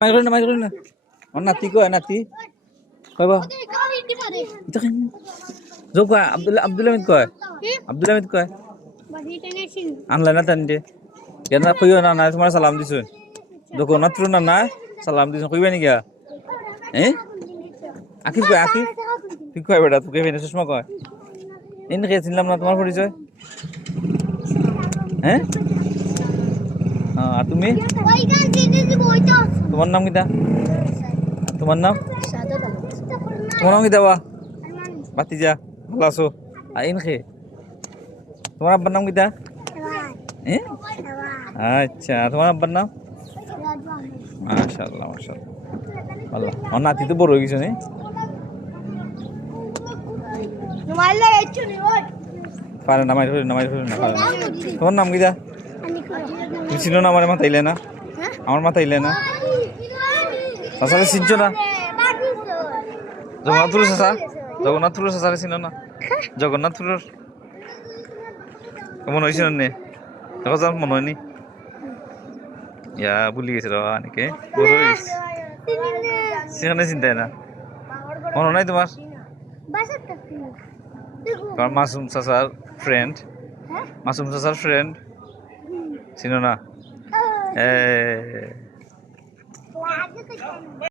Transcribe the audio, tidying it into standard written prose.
micro না ওর নাতি কয় নাতি কয় বা এটা কেন জো কয় আব্দুল হামিদ কয় আব্দুল হামিদ কয় আনলাই না তান দে কেন কইও না না তোমার সালাম দিছো দেখো না তুই না না সালাম দিছো কইবে নি গা আকিব কয় আকিব তুই কয় বেটা তুই কইবে না সুষমা কয় এনে কে চিনলাম না তোমার পরিচয় হ্যাঁ আর তুমি তোমার নাম কিটা তোমার নাম তোমার নাম কিটা বা বাতিজা ভালো আছো আইন খে তোমার আব্বার নাম কিটা আচ্ছা তোমার আব্বার নাম মাশাআল্লাহ মাশাআল্লাহ ভালো আমার নাতি তো বড় হয়ে গেছে নে পারে না মাইর না পারে না তোমার নাম কিটা তুমি চিনো না আমার মাথা ইলে না আমার মাথা ইলে না চাচারে চিনছো না জগন্নাথপুরের চাচারে চিনো না জগন্নাথপুরের মনে হয়েছিল নে দেখো মনে হয়নি ইয়া ভুলি গেছে রা নাকি বড় হয়ে গেছে সেখানে চিন্তায় না মনে নাই তোমার মাসুম চাচার ফ্রেন্ড চিনো না